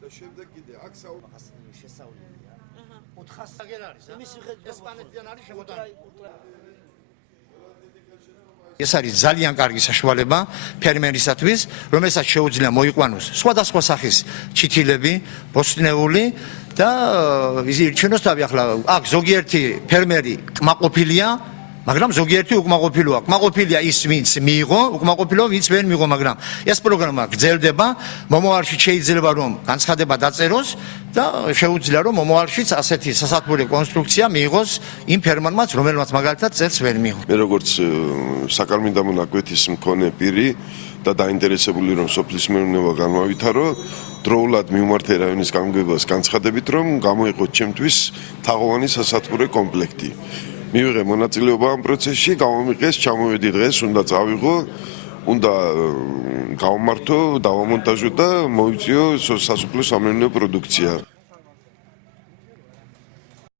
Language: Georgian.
და შემდეგ კიდე აქ შესავლელია. 400 აგერ არის, ესპანეთიდან არის შემოტანილი. ეს არის ძალიან კარგი საშუალება ფერმერისათვის, რომელსაც შეუძლია მოიყვანოს სხვადასხვა სახის ჩითილები, ბოსტნეული და ირჩენოს თავი. ახლა აქ ზოგიერთი ფერმერი კმაყოფილია, მაგრამ ზოგიერთი უკმაყოფილოა. კმაყოფილია ის, ვინც მიიღო, უკმაყოფილოა, ვინც ვერ მიიღო, მაგრამ ეს პროგრამა გრძელდება. მომავალში შეიძლება რომ განცხადება დაწეროს და შეუძლია რომ მომავალშიც ასეთი სასათბური კონსტრუქცია მიიღოს იმ ფერმერმაც, რომელმაც მაგალითად წერს ვერ მიიღო. მე როგორც საკალმიდამო ნაკვეთის მქონე პირი და დაინტერესებული რომ სოფლის მეურნეობა განმავითარო, დროულად მივმართე რაიონის გამგებლობას განცხადებით, რომ გამოიყოთ ჩემთვის თაღოვანი სასათბური კომპლექტი. მივიღე მონაწილეობა ამ პროცესში, გამომიყეს, ჩამოვედი დღეს, უნდა წავიღო, უნდა გავმართო, დავამონტაჟო და მოიწიო სასოფლო სამეურნეო პროდუქცია.